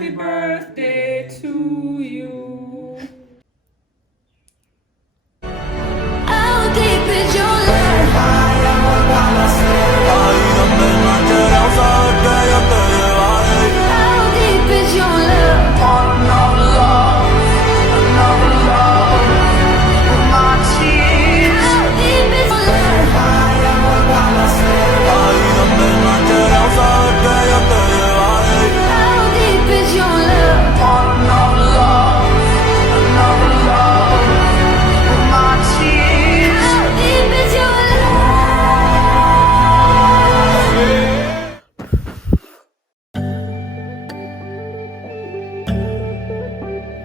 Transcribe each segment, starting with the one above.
Happy birthday to you. How deep is your love? How deep is your love? How deep is your love? How deep is your love? How deep is your love?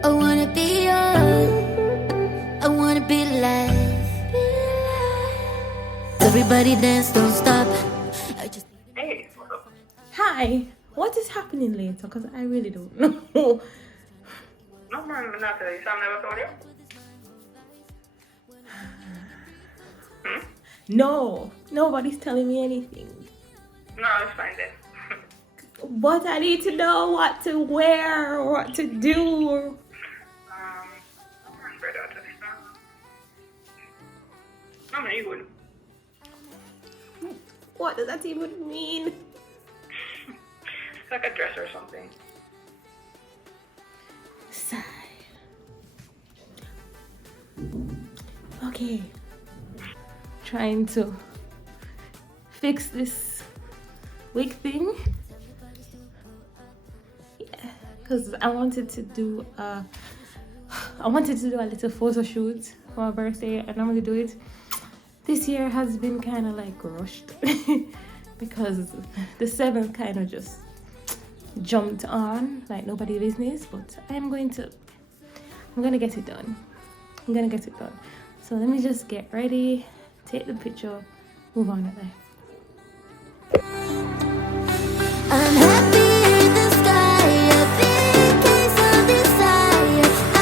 I wanna be yours. I wanna be alive. Everybody dance, don't stop. I just Hey, what's up? Hi. What is happening later? Because I really don't know. No, man, I'm not telling you. Sam never told you? No, nobody's telling me anything. No, it's fine then. But I need to know what to wear, what to do. No, man, you would. What does that even mean? It's like a dress or something. Sigh. Okay. Trying to fix this wig thing. Yeah, because I wanted to do a little photo shoot for my birthday. I normally do it. This year has been kind of like rushed because the 7th kind of just jumped on like nobody's business, but I'm gonna get it done. I'm gonna get it done. So let me just get ready, take the picture, move on with life. I'm happy in the sky, a big case of desire. I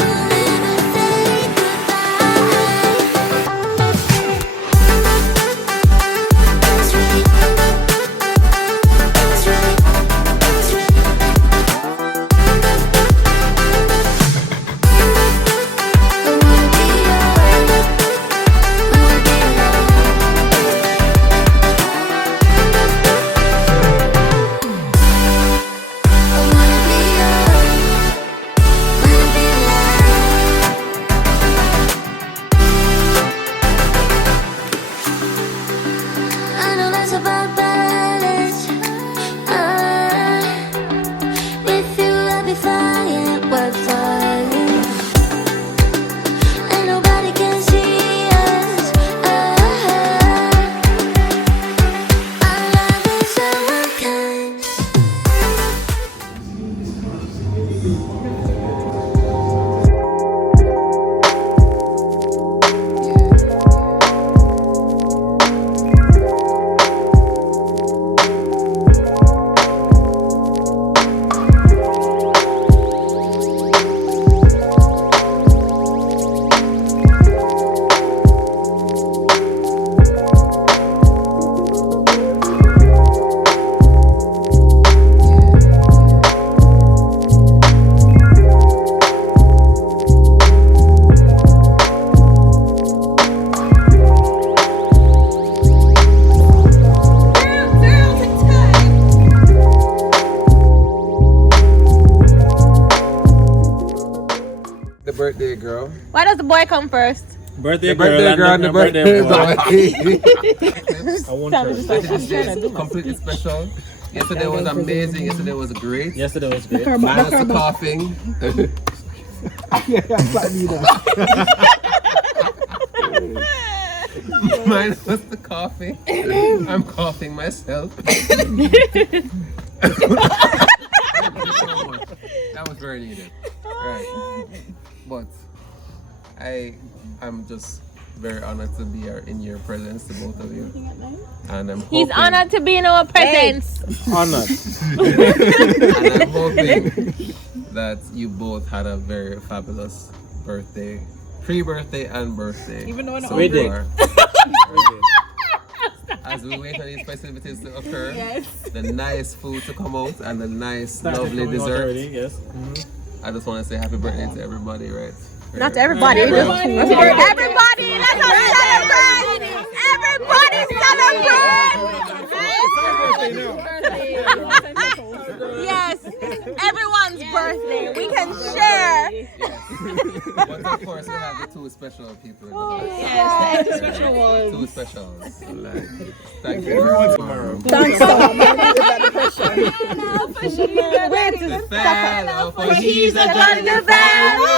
will never say goodbye. That's right. That's right. That's right. I wanna be yours. I wanna be loved. I wanna be yours. Wanna be loved. I know that's about balance. With you I'll be flying, we're flying. And nobody can see us. Our love is so unkind. The birthday girl. Why does the boy come first? Birthday The birthday girl and the birthday boy. I won't try. This is completely special. Yesterday was amazing. Yesterday was great. Yesterday was great. Minus the coughing. Minus the coughing. I'm coughing myself. That was very needed. Right. But I'm just very honored to be here in your presence, the both of you. And I'm hoping, He's honored to be in our presence. Honored. and I'm hoping that you both had a very fabulous birthday, pre-birthday and birthday. Even though I know so we did. far. as we wait for these festivities to occur, the nice food to come out and the nice, lovely dessert. Yes. I just want to say happy birthday to everybody, right? Not to everybody. Everybody, let's all celebrate. Everybody celebrate. Yes, everyone's birthday. We can share. But of course, we have the two special people in the house. Yes, the special ones. Two specials. Like, thank you. Everyone tomorrow. Thanks, Tom. For he's a Jolly good fellow.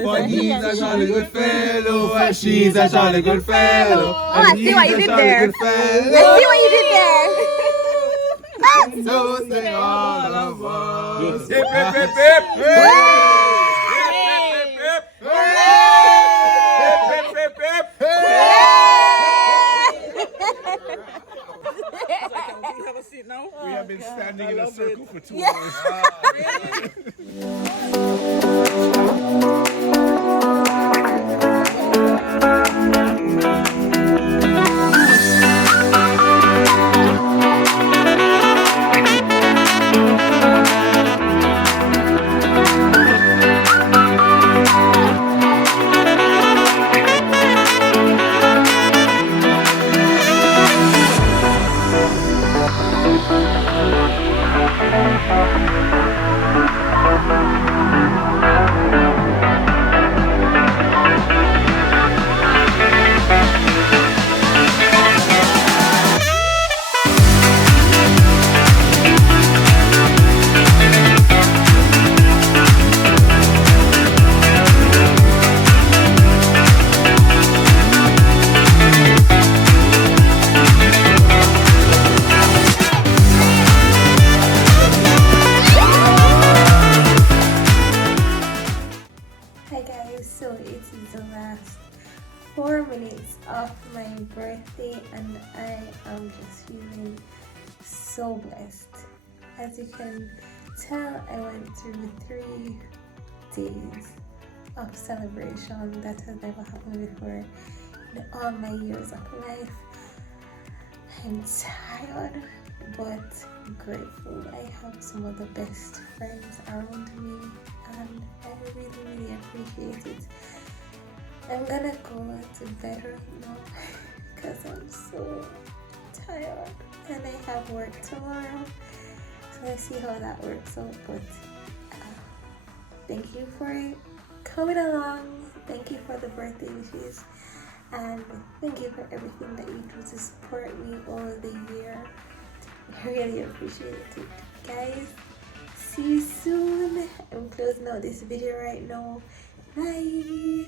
For he's a jolly good fellow, and she's a jolly good fellow. Oh, I see what you did there. I see what you did there. So say all of us. Hip, hip, hip, hip. We have been standing in a circle for 2 hours. Hi guys, so it is the last 4 minutes of my birthday and I am just feeling so blessed. As you can tell, I went through 3 days of celebration that has never happened before in all my years of life. I'm tired but grateful. I have some of the best friends around me and I really appreciate it. I'm gonna go to bed right now because I'm so tired and I have work tomorrow, so let's see how that works out. But thank you for coming along, thank you for the birthday wishes, and thank you for everything that you do to support me all the year. I really appreciate it, guys. See you soon. I'm closing out this video right now. Bye.